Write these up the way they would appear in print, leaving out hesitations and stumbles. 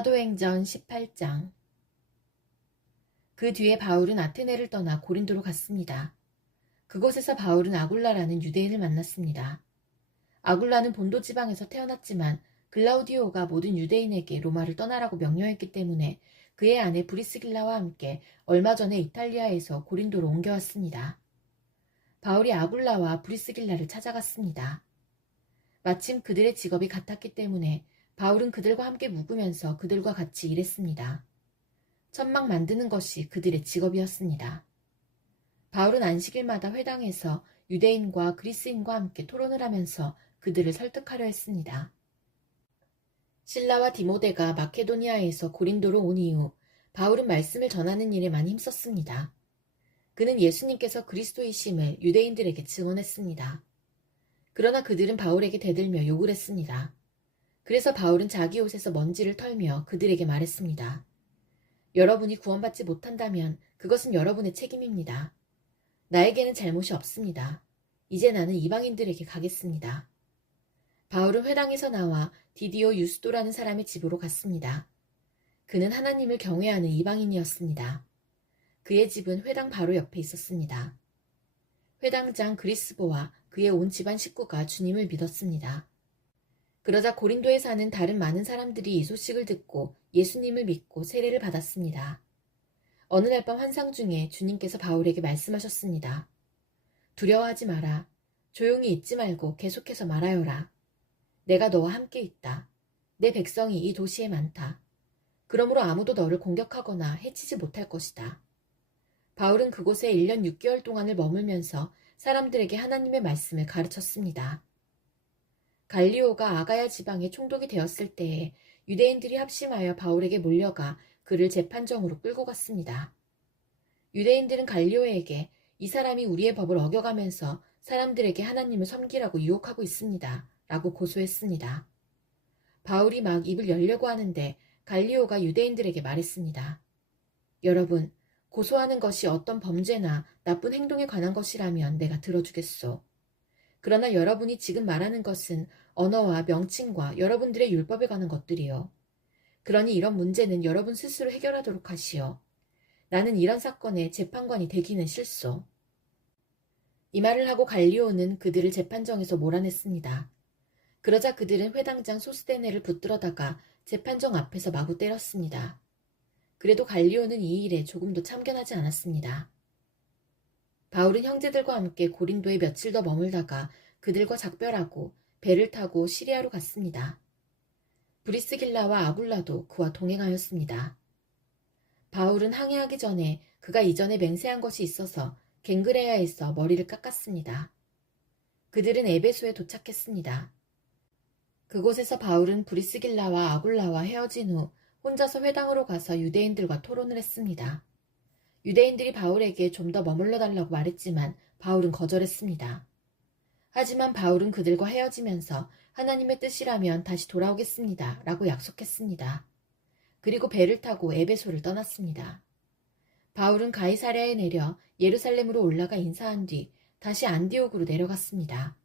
사도행전 18장. 그 뒤에 바울은 아테네를 떠나 고린도로 갔습니다. 그곳에서 바울은 아굴라라는 유대인을 만났습니다. 아굴라는 본도 지방에서 태어났지만 글라우디오가 모든 유대인에게 로마를 떠나라고 명령했기 때문에 그의 아내 브리스길라와 함께 얼마 전에 이탈리아에서 고린도로 옮겨왔습니다. 바울이 아굴라와 브리스길라를 찾아갔습니다. 마침 그들의 직업이 같았기 때문에 바울은 그들과 함께 묵으면서 그들과 같이 일했습니다. 천막 만드는 것이 그들의 직업이었습니다. 바울은 안식일마다 회당에서 유대인과 그리스인과 함께 토론을 하면서 그들을 설득하려 했습니다. 실라와 디모데가 마케도니아에서 고린도로 온 이후 바울은 말씀을 전하는 일에 많이 힘썼습니다. 그는 예수님께서 그리스도이심을 유대인들에게 증언했습니다. 그러나 그들은 바울에게 대들며 욕을 했습니다. 그래서 바울은 자기 옷에서 먼지를 털며 그들에게 말했습니다. 여러분이 구원받지 못한다면 그것은 여러분의 책임입니다. 나에게는 잘못이 없습니다. 이제 나는 이방인들에게 가겠습니다. 바울은 회당에서 나와 디디오 유스도라는 사람의 집으로 갔습니다. 그는 하나님을 경외하는 이방인이었습니다. 그의 집은 회당 바로 옆에 있었습니다. 회당장 그리스보와 그의 온 집안 식구가 주님을 믿었습니다. 그러자 고린도에 사는 다른 많은 사람들이 이 소식을 듣고 예수님을 믿고 세례를 받았습니다. 어느 날 밤 환상 중에 주님께서 바울에게 말씀하셨습니다. 두려워하지 마라. 조용히 있지 말고 계속해서 말하여라. 내가 너와 함께 있다. 내 백성이 이 도시에 많다. 그러므로 아무도 너를 공격하거나 해치지 못할 것이다. 바울은 그곳에 1년 6개월 동안을 머물면서 사람들에게 하나님의 말씀을 가르쳤습니다. 갈리오가 아가야 지방에 총독이 되었을 때에 유대인들이 합심하여 바울에게 몰려가 그를 재판정으로 끌고 갔습니다. 유대인들은 갈리오에게 이 사람이 우리의 법을 어겨가면서 사람들에게 하나님을 섬기라고 유혹하고 있습니다. 라고 고소했습니다. 바울이 막 입을 열려고 하는데 갈리오가 유대인들에게 말했습니다. 여러분, 고소하는 것이 어떤 범죄나 나쁜 행동에 관한 것이라면 내가 들어주겠소. 그러나 여러분이 지금 말하는 것은 언어와 명칭과 여러분들의 율법에 관한 것들이요. 그러니 이런 문제는 여러분 스스로 해결하도록 하시오. 나는 이런 사건의 재판관이 되기는 싫소. 이 말을 하고 갈리오는 그들을 재판정에서 몰아냈습니다. 그러자 그들은 회당장 소스데네를 붙들어다가 재판정 앞에서 마구 때렸습니다. 그래도 갈리오는 이 일에 조금도 참견하지 않았습니다. 바울은 형제들과 함께 고린도에 며칠 더 머물다가 그들과 작별하고 배를 타고 시리아로 갔습니다. 브리스길라와 아굴라도 그와 동행하였습니다. 바울은 항해하기 전에 그가 이전에 맹세한 것이 있어서 갱그레아에서 머리를 깎았습니다. 그들은 에베소에 도착했습니다. 그곳에서 바울은 브리스길라와 아굴라와 헤어진 후 혼자서 회당으로 가서 유대인들과 토론을 했습니다. 유대인들이 바울에게 좀 더 머물러 달라고 말했지만 바울은 거절했습니다. 하지만 바울은 그들과 헤어지면서 하나님의 뜻이라면 다시 돌아오겠습니다. 라고 약속했습니다. 그리고 배를 타고 에베소를 떠났습니다. 바울은 가이사랴에 내려 예루살렘으로 올라가 인사한 뒤 다시 안디옥으로 내려갔습니다.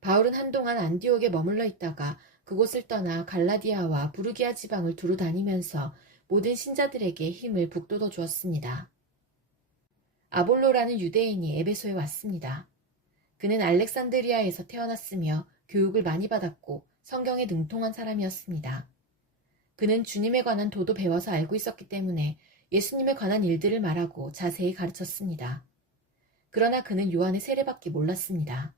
바울은 한동안 안디옥에 머물러 있다가 그곳을 떠나 갈라디아와 부르기아 지방을 두루 다니면서 모든 신자들에게 힘을 북돋워 주었습니다. 아볼로라는 유대인이 에베소에 왔습니다. 그는 알렉산드리아에서 태어났으며 교육을 많이 받았고 성경에 능통한 사람이었습니다. 그는 주님에 관한 도도 배워서 알고 있었기 때문에 예수님에 관한 일들을 말하고 자세히 가르쳤습니다. 그러나 그는 요한의 세례밖에 몰랐습니다.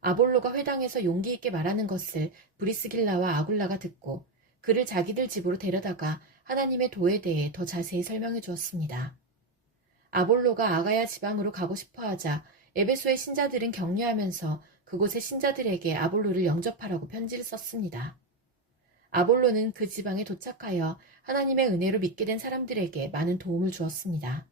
아볼로가 회당에서 용기 있게 말하는 것을 브리스길라와 아굴라가 듣고 그를 자기들 집으로 데려다가 하나님의 도에 대해 더 자세히 설명해 주었습니다. 아볼로가 아가야 지방으로 가고 싶어 하자 에베소의 신자들은 격려하면서 그곳의 신자들에게 아볼로를 영접하라고 편지를 썼습니다. 아볼로는 그 지방에 도착하여 하나님의 은혜로 믿게 된 사람들에게 많은 도움을 주었습니다.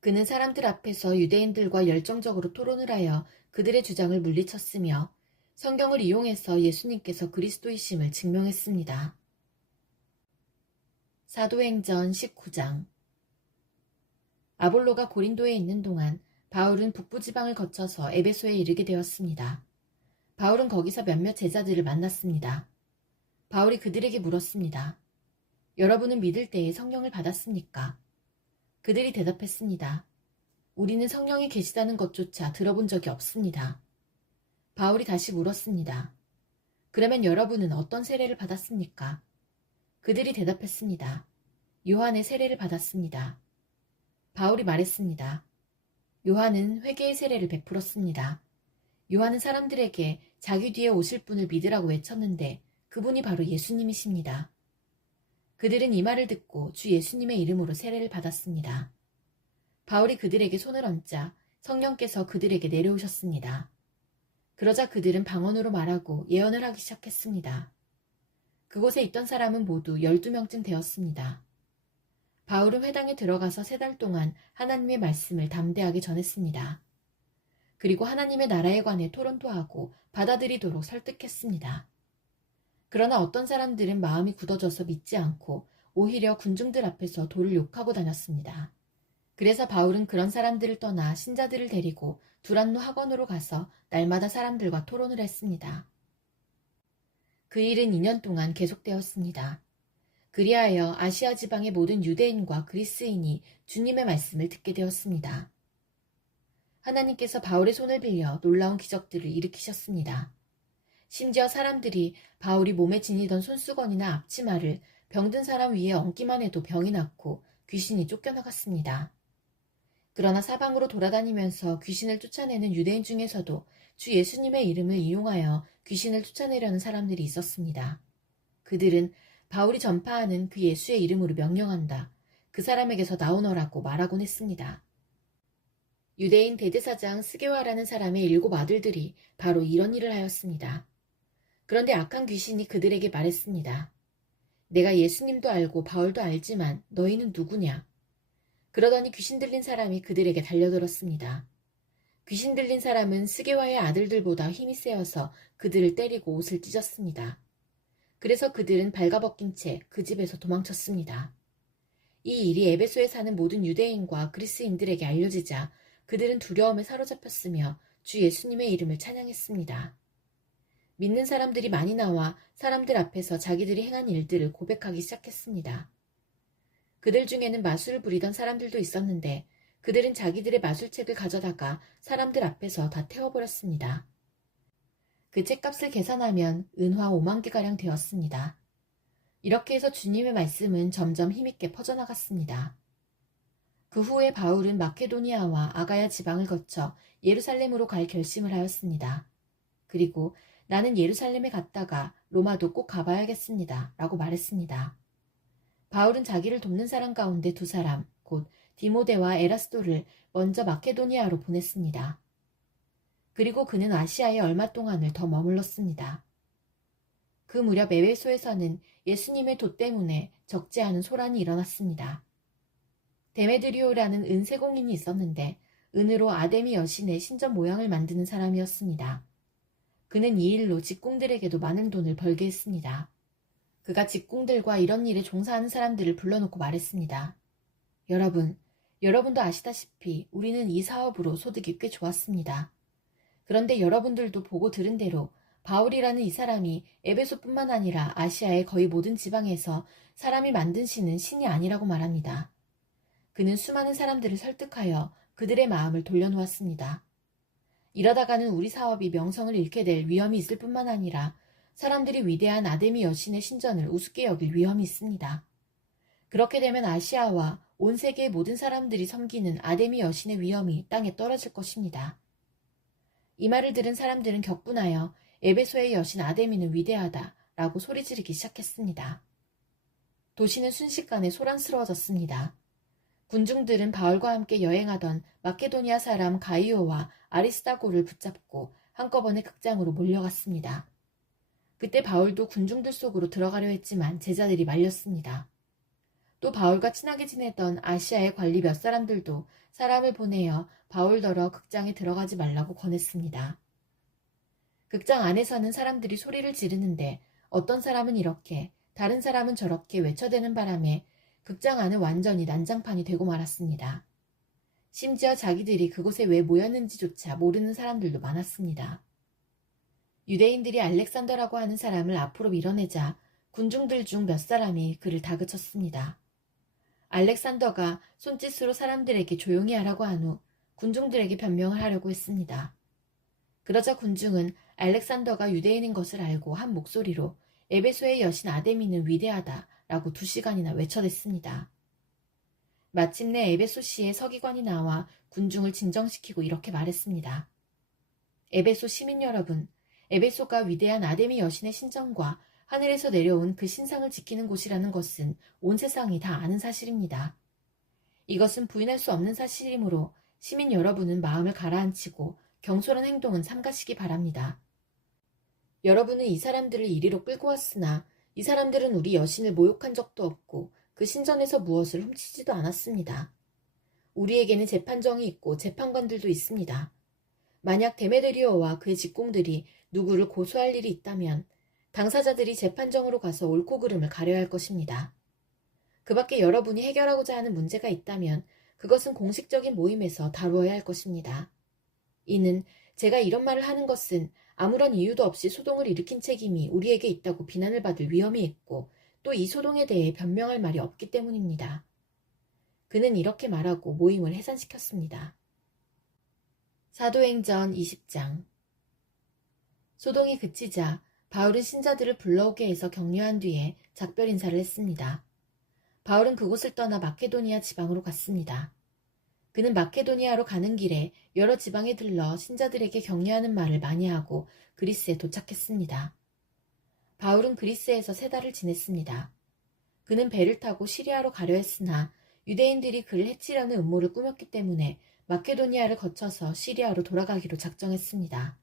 그는 사람들 앞에서 유대인들과 열정적으로 토론을 하여 그들의 주장을 물리쳤으며 성경을 이용해서 예수님께서 그리스도이심을 증명했습니다. 사도행전 19장. 아볼로가 고린도에 있는 동안 바울은 북부지방을 거쳐서 에베소에 이르게 되었습니다. 바울은 거기서 몇몇 제자들을 만났습니다. 바울이 그들에게 물었습니다. 여러분은 믿을 때에 성령을 받았습니까? 그들이 대답했습니다. 우리는 성령이 계시다는 것조차 들어본 적이 없습니다. 바울이 다시 물었습니다. 그러면 여러분은 어떤 세례를 받았습니까? 그들이 대답했습니다. 요한의 세례를 받았습니다. 바울이 말했습니다. 요한은 회개의 세례를 베풀었습니다. 요한은 사람들에게 자기 뒤에 오실 분을 믿으라고 외쳤는데 그분이 바로 예수님이십니다. 그들은 이 말을 듣고 주 예수님의 이름으로 세례를 받았습니다. 바울이 그들에게 손을 얹자 성령께서 그들에게 내려오셨습니다. 그러자 그들은 방언으로 말하고 예언을 하기 시작했습니다. 그곳에 있던 사람은 모두 12명쯤 되었습니다. 바울은 회당에 들어가서 3달 동안 하나님의 말씀을 담대하게 전했습니다. 그리고 하나님의 나라에 관해 토론도 하고 받아들이도록 설득했습니다. 그러나 어떤 사람들은 마음이 굳어져서 믿지 않고 오히려 군중들 앞에서 돌을 욕하고 다녔습니다. 그래서 바울은 그런 사람들을 떠나 신자들을 데리고 두란노 학원으로 가서 날마다 사람들과 토론을 했습니다. 그 일은 2년 동안 계속되었습니다. 그리하여 아시아 지방의 모든 유대인과 그리스인이 주님의 말씀을 듣게 되었습니다. 하나님께서 바울의 손을 빌려 놀라운 기적들을 일으키셨습니다. 심지어 사람들이 바울이 몸에 지니던 손수건이나 앞치마를 병든 사람 위에 얹기만 해도 병이 낫고 귀신이 쫓겨나갔습니다. 그러나 사방으로 돌아다니면서 귀신을 쫓아내는 유대인 중에서도 주 예수님의 이름을 이용하여 귀신을 쫓아내려는 사람들이 있었습니다. 그들은 바울이 전파하는 그 예수의 이름으로 명령한다. 그 사람에게서 나오너라고 말하곤 했습니다. 유대인 대제사장 스게와라는 사람의 7 아들들이 바로 이런 일을 하였습니다. 그런데 악한 귀신이 그들에게 말했습니다. 내가 예수님도 알고 바울도 알지만 너희는 누구냐? 그러더니 귀신 들린 사람이 그들에게 달려들었습니다. 귀신 들린 사람은 스게와의 아들들보다 힘이 세어서 그들을 때리고 옷을 찢었습니다. 그래서 그들은 발가벗긴 채 그 집에서 도망쳤습니다. 이 일이 에베소에 사는 모든 유대인과 그리스인들에게 알려지자 그들은 두려움에 사로잡혔으며 주 예수님의 이름을 찬양했습니다. 믿는 사람들이 많이 나와 사람들 앞에서 자기들이 행한 일들을 고백하기 시작했습니다. 그들 중에는 마술을 부리던 사람들도 있었는데 그들은 자기들의 마술책을 가져다가 사람들 앞에서 다 태워버렸습니다. 그 책값을 계산하면 은화 5만 개가량 되었습니다. 이렇게 해서 주님의 말씀은 점점 힘있게 퍼져나갔습니다. 그 후에 바울은 마케도니아와 아가야 지방을 거쳐 예루살렘으로 갈 결심을 하였습니다. 그리고 나는 예루살렘에 갔다가 로마도 꼭 가봐야겠습니다. 라고 말했습니다. 바울은 자기를 돕는 사람 가운데 2사람, 곧 디모데와 에라스도를 먼저 마케도니아로 보냈습니다. 그리고 그는 아시아에 얼마 동안을 더 머물렀습니다. 그 무렵 에베소에서는 예수님의 도 때문에 적지 않은 소란이 일어났습니다. 데메드리오라는 은세공인이 있었는데 은으로 아데미 여신의 신전 모양을 만드는 사람이었습니다. 그는 이 일로 직공들에게도 많은 돈을 벌게 했습니다. 그가 직공들과 이런 일에 종사하는 사람들을 불러놓고 말했습니다. 여러분도 아시다시피 우리는 이 사업으로 소득이 꽤 좋았습니다. 그런데 여러분들도 보고 들은 대로 바울이라는 이 사람이 에베소뿐만 아니라 아시아의 거의 모든 지방에서 사람이 만든 신은 신이 아니라고 말합니다. 그는 수많은 사람들을 설득하여 그들의 마음을 돌려놓았습니다. 이러다가는 우리 사업이 명성을 잃게 될 위험이 있을 뿐만 아니라 사람들이 위대한 아데미 여신의 신전을 우습게 여길 위험이 있습니다. 그렇게 되면 아시아와 온 세계의 모든 사람들이 섬기는 아데미 여신의 위엄이 땅에 떨어질 것입니다. 이 말을 들은 사람들은 격분하여 에베소의 여신 아데미는 위대하다 라고 소리 지르기 시작했습니다. 도시는 순식간에 소란스러워졌습니다. 군중들은 바울과 함께 여행하던 마케도니아 사람 가이오와 아리스다고를 붙잡고 한꺼번에 극장으로 몰려갔습니다. 그때 바울도 군중들 속으로 들어가려 했지만 제자들이 말렸습니다. 또 바울과 친하게 지내던 아시아의 관리 몇 사람들도 사람을 보내어 바울더러 극장에 들어가지 말라고 권했습니다. 극장 안에서는 사람들이 소리를 지르는데 어떤 사람은 이렇게 다른 사람은 저렇게 외쳐대는 바람에 극장 안은 완전히 난장판이 되고 말았습니다. 심지어 자기들이 그곳에 왜 모였는지조차 모르는 사람들도 많았습니다. 유대인들이 알렉산더라고 하는 사람을 앞으로 밀어내자 군중들 중 몇 사람이 그를 다그쳤습니다. 알렉산더가 손짓으로 사람들에게 조용히 하라고 한 후 군중들에게 변명을 하려고 했습니다. 그러자 군중은 알렉산더가 유대인인 것을 알고 한 목소리로 에베소의 여신 아데미는 위대하다라고 2시간이나 외쳐댔습니다. 마침내 에베소시의 서기관이 나와 군중을 진정시키고 이렇게 말했습니다. 에베소 시민 여러분, 에베소가 위대한 아데미 여신의 신전과 하늘에서 내려온 그 신상을 지키는 곳이라는 것은 온 세상이 다 아는 사실입니다. 이것은 부인할 수 없는 사실이므로 시민 여러분은 마음을 가라앉히고 경솔한 행동은 삼가시기 바랍니다. 여러분은 이 사람들을 이리로 끌고 왔으나 이 사람들은 우리 여신을 모욕한 적도 없고 그 신전에서 무엇을 훔치지도 않았습니다. 우리에게는 재판정이 있고 재판관들도 있습니다. 만약 데메드리오와 그의 직공들이 누구를 고소할 일이 있다면 당사자들이 재판정으로 가서 옳고 그름을 가려야 할 것입니다. 그 밖에 여러분이 해결하고자 하는 문제가 있다면 그것은 공식적인 모임에서 다루어야 할 것입니다. 이는 제가 이런 말을 하는 것은 아무런 이유도 없이 소동을 일으킨 책임이 우리에게 있다고 비난을 받을 위험이 있고 또 이 소동에 대해 변명할 말이 없기 때문입니다. 그는 이렇게 말하고 모임을 해산시켰습니다. 사도행전 20장. 소동이 그치자 바울은 신자들을 불러오게 해서 격려한 뒤에 작별 인사를 했습니다. 바울은 그곳을 떠나 마케도니아 지방으로 갔습니다. 그는 마케도니아로 가는 길에 여러 지방에 들러 신자들에게 격려하는 말을 많이 하고 그리스에 도착했습니다. 바울은 그리스에서 3달을 지냈습니다. 그는 배를 타고 시리아로 가려 했으나 유대인들이 그를 해치려는 음모를 꾸몄기 때문에 마케도니아를 거쳐서 시리아로 돌아가기로 작정했습니다.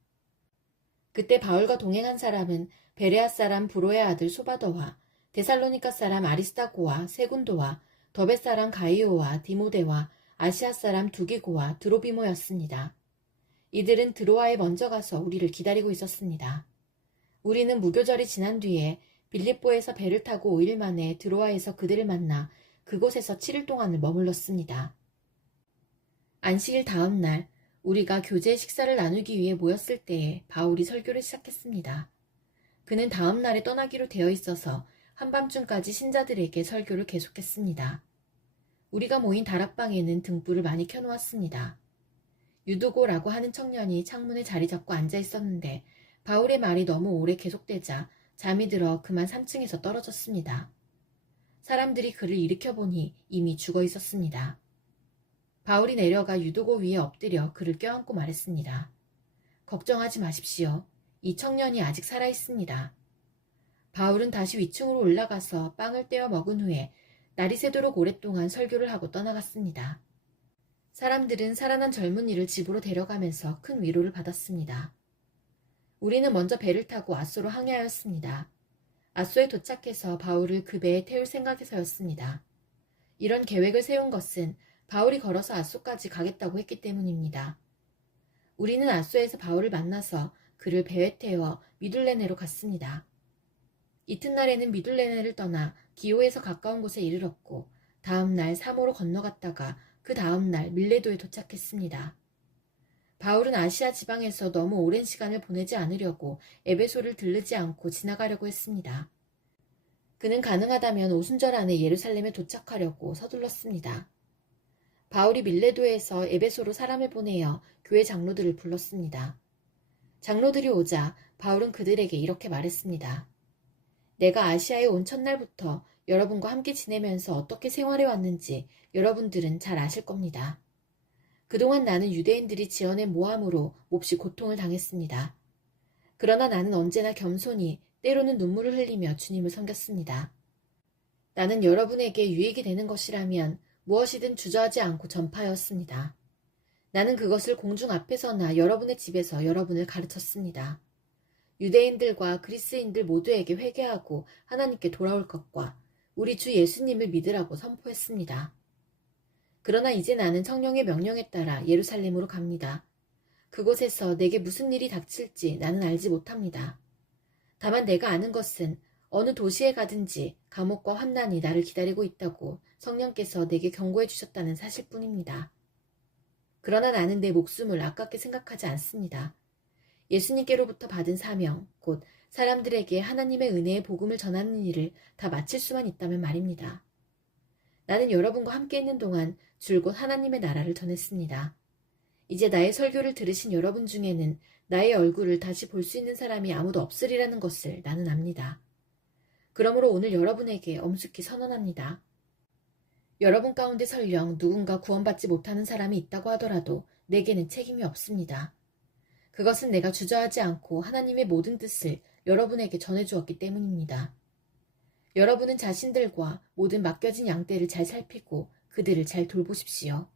그때 바울과 동행한 사람은 베레아 사람 브로의 아들 소바더와 데살로니가 사람 아리스타고와 세군도와 더베 사람 가이오와 디모데와 아시아 사람 두기고와 드로비모였습니다. 이들은 드로아에 먼저 가서 우리를 기다리고 있었습니다. 우리는 무교절이 지난 뒤에 빌립보에서 배를 타고 5일 만에 드로아에서 그들을 만나 그곳에서 7일 동안을 머물렀습니다. 안식일 다음 날 우리가 교제 식사를 나누기 위해 모였을 때에 바울이 설교를 시작했습니다. 그는 다음 날에 떠나기로 되어 있어서 한밤중까지 신자들에게 설교를 계속했습니다. 우리가 모인 다락방에는 등불을 많이 켜놓았습니다. 유두고라고 하는 청년이 창문에 자리 잡고 앉아 있었는데 바울의 말이 너무 오래 계속되자 잠이 들어 그만 3층에서 떨어졌습니다. 사람들이 그를 일으켜보니 이미 죽어 있었습니다. 바울이 내려가 유두고 위에 엎드려 그를 껴안고 말했습니다. 걱정하지 마십시오. 이 청년이 아직 살아있습니다. 바울은 다시 위층으로 올라가서 빵을 떼어 먹은 후에 날이 새도록 오랫동안 설교를 하고 떠나갔습니다. 사람들은 살아난 젊은이를 집으로 데려가면서 큰 위로를 받았습니다. 우리는 먼저 배를 타고 아소로 항해하였습니다. 아소에 도착해서 바울을 그 배에 태울 생각에서였습니다. 이런 계획을 세운 것은 바울이 걸어서 아소까지 가겠다고 했기 때문입니다. 우리는 아소에서 바울을 만나서 그를 배에 태워 미둘레네로 갔습니다. 이튿날에는 미둘레네를 떠나 기오에서 가까운 곳에 이르렀고 다음 날 사모로 건너갔다가 그 다음 날 밀레도에 도착했습니다. 바울은 아시아 지방에서 너무 오랜 시간을 보내지 않으려고 에베소를 들르지 않고 지나가려고 했습니다. 그는 가능하다면 오순절 안에 예루살렘에 도착하려고 서둘렀습니다. 바울이 밀레도에서 에베소로 사람을 보내어 교회 장로들을 불렀습니다. 장로들이 오자 바울은 그들에게 이렇게 말했습니다. 내가 아시아에 온 첫날부터 여러분과 함께 지내면서 어떻게 생활해 왔는지 여러분들은 잘 아실 겁니다. 그동안 나는 유대인들이 지어낸 모함으로 몹시 고통을 당했습니다. 그러나 나는 언제나 겸손히 때로는 눈물을 흘리며 주님을 섬겼습니다. 나는 여러분에게 유익이 되는 것이라면 무엇이든 주저하지 않고 전파하였습니다. 나는 그것을 공중 앞에서나 여러분의 집에서 여러분을 가르쳤습니다. 유대인들과 그리스인들 모두에게 회개하고 하나님께 돌아올 것과 우리 주 예수님을 믿으라고 선포했습니다. 그러나 이제 나는 성령의 명령에 따라 예루살렘으로 갑니다. 그곳에서 내게 무슨 일이 닥칠지 나는 알지 못합니다. 다만 내가 아는 것은 어느 도시에 가든지 감옥과 환난이 나를 기다리고 있다고 성령께서 내게 경고해 주셨다는 사실뿐입니다. 그러나 나는 내 목숨을 아깝게 생각하지 않습니다. 예수님께로부터 받은 사명, 곧 사람들에게 하나님의 은혜의 복음을 전하는 일을 다 마칠 수만 있다면 말입니다. 나는 여러분과 함께 있는 동안 줄곧 하나님의 나라를 전했습니다. 이제 나의 설교를 들으신 여러분 중에는 나의 얼굴을 다시 볼 수 있는 사람이 아무도 없으리라는 것을 나는 압니다. 그러므로 오늘 여러분에게 엄숙히 선언합니다. 여러분 가운데 설령 누군가 구원받지 못하는 사람이 있다고 하더라도 내게는 책임이 없습니다. 그것은 내가 주저하지 않고 하나님의 모든 뜻을 여러분에게 전해주었기 때문입니다. 여러분은 자신들과 모든 맡겨진 양떼를 잘 살피고 그들을 잘 돌보십시오.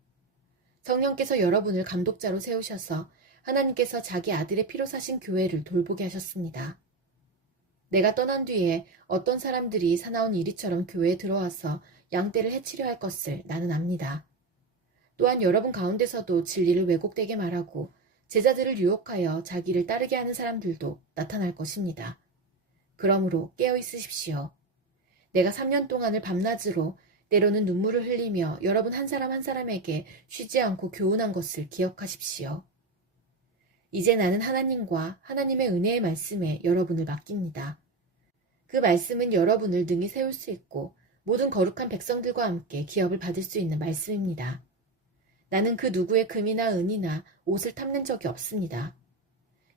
성령께서 여러분을 감독자로 세우셔서 하나님께서 자기 아들의 피로 사신 교회를 돌보게 하셨습니다. 내가 떠난 뒤에 어떤 사람들이 사나운 이리처럼 교회에 들어와서 양떼를 해치려 할 것을 나는 압니다. 또한 여러분 가운데서도 진리를 왜곡되게 말하고 제자들을 유혹하여 자기를 따르게 하는 사람들도 나타날 것입니다. 그러므로 깨어 있으십시오. 내가 3년 동안을 밤낮으로 때로는 눈물을 흘리며 여러분 한 사람 한 사람에게 쉬지 않고 교훈한 것을 기억하십시오. 이제 나는 하나님과 하나님의 은혜의 말씀에 여러분을 맡깁니다. 그 말씀은 여러분을 능히 세울 수 있고 모든 거룩한 백성들과 함께 기업을 받을 수 있는 말씀입니다. 나는 그 누구의 금이나 은이나 옷을 탐낸 적이 없습니다.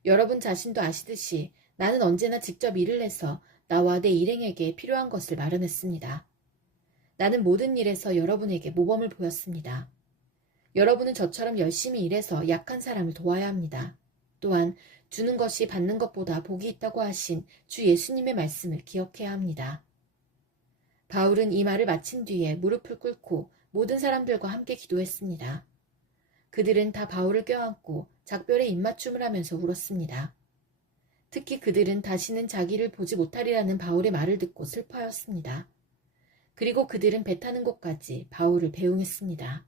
여러분 자신도 아시듯이 나는 언제나 직접 일을 해서 나와 내 일행에게 필요한 것을 마련했습니다. 나는 모든 일에서 여러분에게 모범을 보였습니다. 여러분은 저처럼 열심히 일해서 약한 사람을 도와야 합니다. 또한 주는 것이 받는 것보다 복이 있다고 하신 주 예수님의 말씀을 기억해야 합니다. 바울은 이 말을 마친 뒤에 무릎을 꿇고 모든 사람들과 함께 기도했습니다. 그들은 다 바울을 껴안고 작별의 입맞춤을 하면서 울었습니다. 특히 그들은 다시는 자기를 보지 못하리라는 바울의 말을 듣고 슬퍼하였습니다. 그리고 그들은 배 타는 곳까지 바울을 배웅했습니다.